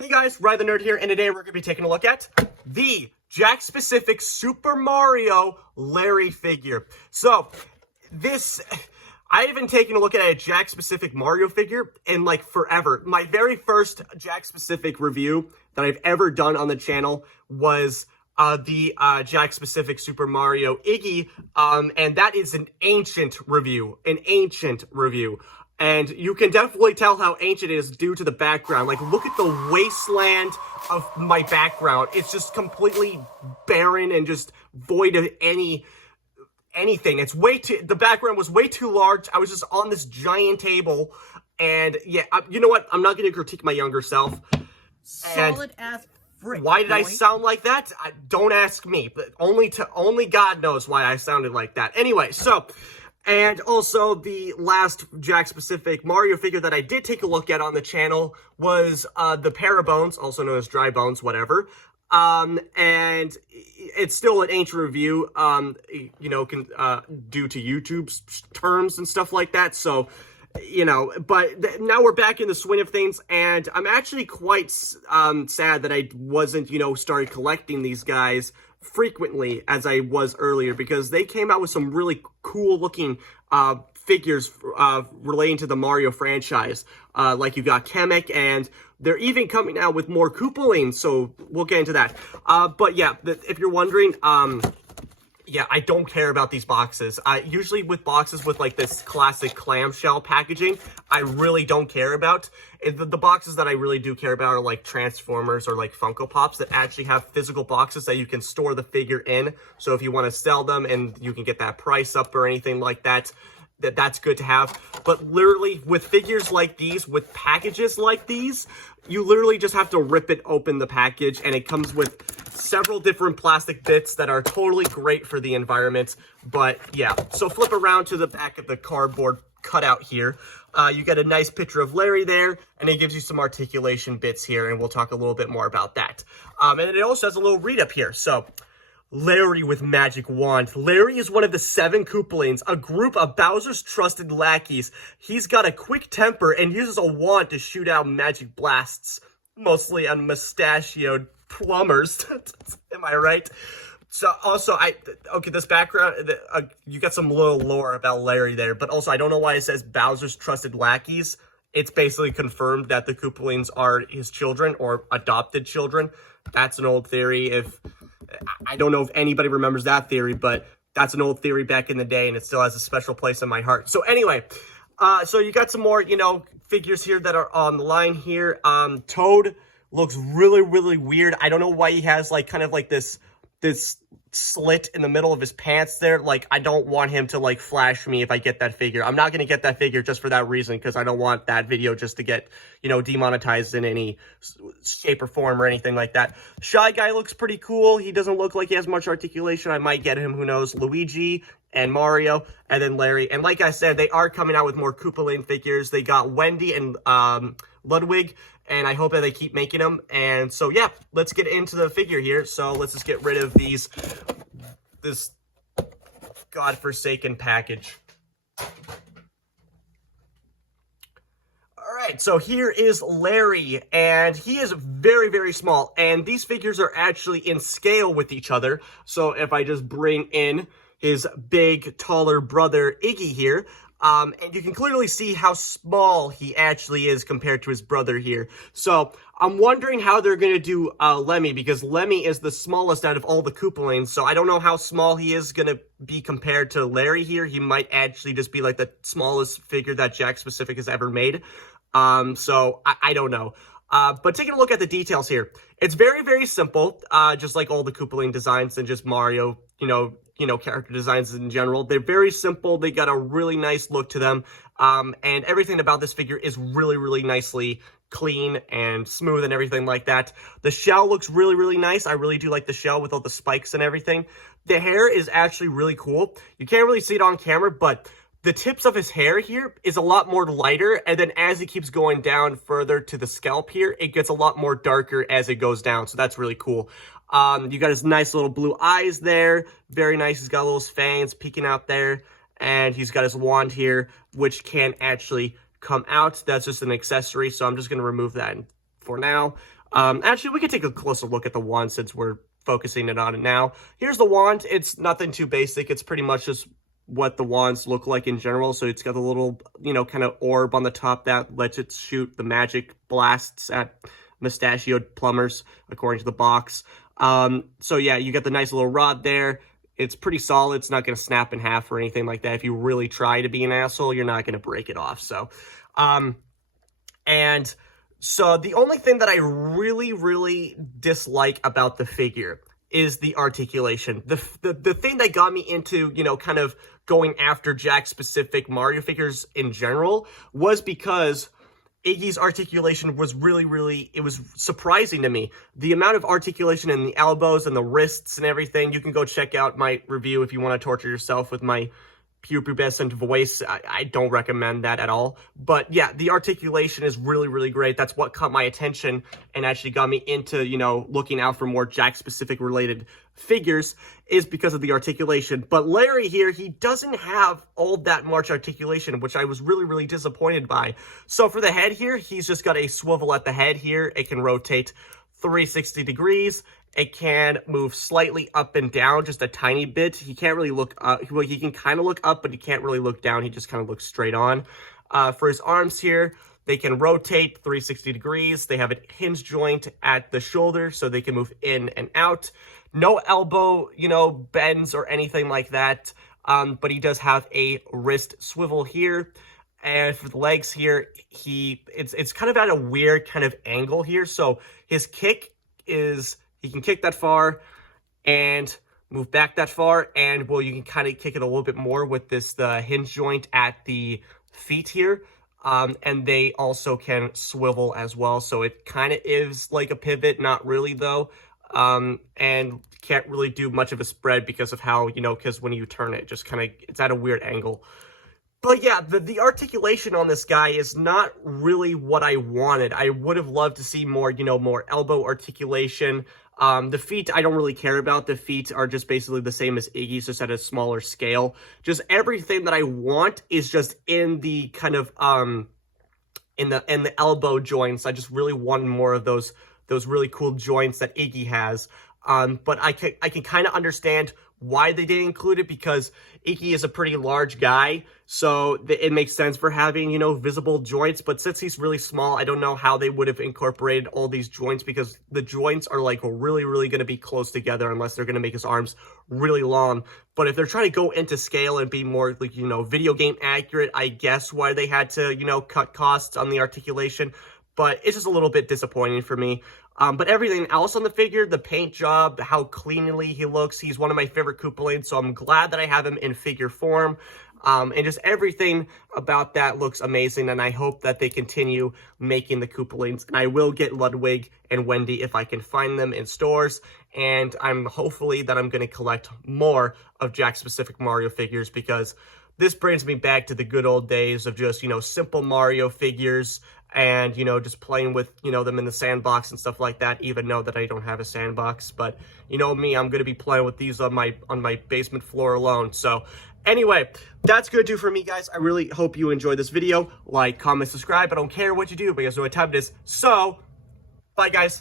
Hey guys, Ryan the Nerd here, and today we're going to be taking a look at the Jakks-specific Super Mario Larry figure. So, I haven't taken a look at a Jakks-specific Mario figure in like forever. My very first Jakks-specific review that I've ever done on the channel was the Jakks-specific Super Mario Iggy, and that is an ancient review. And you can definitely tell how ancient it is due to the background. Like, look at the wasteland of my background. It's just completely barren and just void of anything. The background was way too large. I was just on this giant table. And yeah, you know what? I'm not going to critique my younger self. Solid ass frick. Why did I sound like that? Don't ask me. But only God knows why I sounded like that. Anyway, so... And also, the last Jakks-specific Mario figure that I did take a look at on the channel was the Parabones, also known as Dry Bones, whatever. And it's still an ancient review, due to YouTube's terms and stuff like that. So, but now we're back in the swing of things, and I'm actually quite sad that I wasn't, started collecting these guys frequently as I was earlier, because they came out with some really cool looking figures relating to the Mario franchise. Like you've got Kamek, and they're even coming out with more Koopaling, so we'll get into that. But yeah, if you're wondering, yeah, I don't care about these boxes. Usually with boxes with like this classic clamshell packaging, I really don't care about. The boxes that I really do care about are like Transformers or like Funko Pops that actually have physical boxes that you can store the figure in. So if you want to sell them and you can get that price up or anything like that, that's good to have. But literally with figures like these, with packages like these, you literally just have to rip it open, the package, and it comes with several different plastic bits that are totally great for the environment. But yeah, so flip around to the back of the cardboard cutout here. You get a nice picture of Larry there, and it gives you some articulation bits here, and we'll talk a little bit more about that. And it also has a little read-up here. So, Larry with magic wand. Larry is one of the 7 Koopalings, a group of Bowser's trusted lackeys. He's got a quick temper and uses a wand to shoot out magic blasts, mostly on mustachioed plumbers. Am I right? So also, this background, you got some little lore about Larry there, but also I don't know why it says Bowser's trusted lackeys. It's basically confirmed that the Koopalings are his children or adopted children. That's an old theory. I don't know if anybody remembers that theory, but that's an old theory back in the day, and it still has a special place in my heart. So anyway, so you got some more, figures here that are on the line here. Toad looks really, really weird. I don't know why he has like kind of like this slit in the middle of his pants there. Like, I don't want him to like flash me if I get that figure. I'm not going to get that figure just for that reason, because I don't want that video just to get, demonetized in any shape or form or anything like that. Shy Guy looks pretty cool. He doesn't look like he has much articulation. I might get him, who knows. Luigi and Mario, and then Larry. And like I said, they are coming out with more Koopaling figures. They got Wendy and Ludwig, and I hope that they keep making them. And so, yeah, let's get into the figure here. So let's just get rid of this godforsaken package. All right, so here is Larry, and he is very, very small. And these figures are actually in scale with each other. So if I just bring in his big, taller brother, Iggy, here, and you can clearly see how small he actually is compared to his brother here. So, I'm wondering how they're going to do Lemmy, because Lemmy is the smallest out of all the Koopalings, so I don't know how small he is going to be compared to Larry here. He might actually just be like the smallest figure that Jakks-specific has ever made. So, I don't know. But taking a look at the details here, it's very, very simple, just like all the Koopaling designs and just Mario, character designs in general. They're very simple. They got a really nice look to them. And everything about this figure is really, really nicely clean and smooth and everything like that. The shell looks really, really nice. I really do like the shell with all the spikes and everything. The hair is actually really cool. You can't really see it on camera, but the tips of his hair here is a lot more lighter, and then as he keeps going down further to the scalp here, it gets a lot more darker as it goes down, so that's really cool. You got his nice little blue eyes there, very nice. He's got little fangs peeking out there, and he's got his wand here, which can actually come out. That's just an accessory, so I'm just going to remove that for now. Actually, we could take a closer look at the wand since we're focusing it on it now. Here's the wand. It's nothing too basic. It's pretty much just what the wands look like in general. So it's got a little, kind of orb on the top that lets it shoot the magic blasts at mustachioed plumbers, according to the box. So yeah, you got the nice little rod there. It's pretty solid. It's not going to snap in half or anything like that. If you really try to be an asshole, you're not going to break it off. So, and so the only thing that I really, really dislike about the figure is the articulation. The thing that got me into, kind of going after Jakks-specific Mario figures in general was because Iggy's articulation was really, it was surprising to me. The amount of articulation in the elbows and the wrists and everything. You can go check out my review if you want to torture yourself with my pubescent voice. I don't recommend that at all. But yeah, the articulation is really great. That's what caught my attention and actually got me into, looking out for more Jakks-specific related figures, is because of the articulation. But Larry here, he doesn't have all that much articulation, which I was really disappointed by. So for the head here, he's just got a swivel at the head here. It can rotate 360 degrees. It can move slightly up and down, just a tiny bit. He can't really look up. Well, he can kind of look up, but he can't really look down. He just kind of looks straight on. For his arms here, they can rotate 360 degrees. They have a hinge joint at the shoulder, so they can move in and out. No elbow, bends or anything like that. But he does have a wrist swivel here. And for the legs here, it's kind of at a weird kind of angle here. So his kick is, he can kick that far and move back that far. And, well, you can kind of kick it a little bit more with the hinge joint at the feet here. And they also can swivel as well. So it kind of is like a pivot, not really though. And can't really do much of a spread because of how, because when you turn it, just kind of, it's at a weird angle. But yeah, the articulation on this guy is not really what I wanted. I would have loved to see more, more elbow articulation. The feet, I don't really care about. The feet are just basically the same as Iggy's, just at a smaller scale. Just everything that I want is just in the kind of, in the elbow joints. I just really want more of those really cool joints that Iggy has. But I can kind of understand why they didn't include it, because Iggy is a pretty large guy, so it makes sense for having, visible joints. But since he's really small, I don't know how they would have incorporated all these joints, because the joints are like really going to be close together unless they're going to make his arms really long. But if they're trying to go into scale and be more like, video game accurate, I guess why they had to, cut costs on the articulation. But it's just a little bit disappointing for me. But everything else on the figure, the paint job, how cleanly he looks, he's one of my favorite Koopalings, so I'm glad that I have him in figure form. And just everything about that looks amazing, and I hope that they continue making the Koopalings. And I will get Ludwig and Wendy if I can find them in stores. And I'm hopefully that I'm going to collect more of Jakks-specific Mario figures, because this brings me back to the good old days of just, simple Mario figures. And, just playing with, them in the sandbox and stuff like that, even though that I don't have a sandbox. But, me, I'm going to be playing with these on my basement floor alone. So, anyway, that's going to do for me, guys. I really hope you enjoyed this video. Like, comment, subscribe. I don't care what you do, because I know what time it is. So, bye, guys.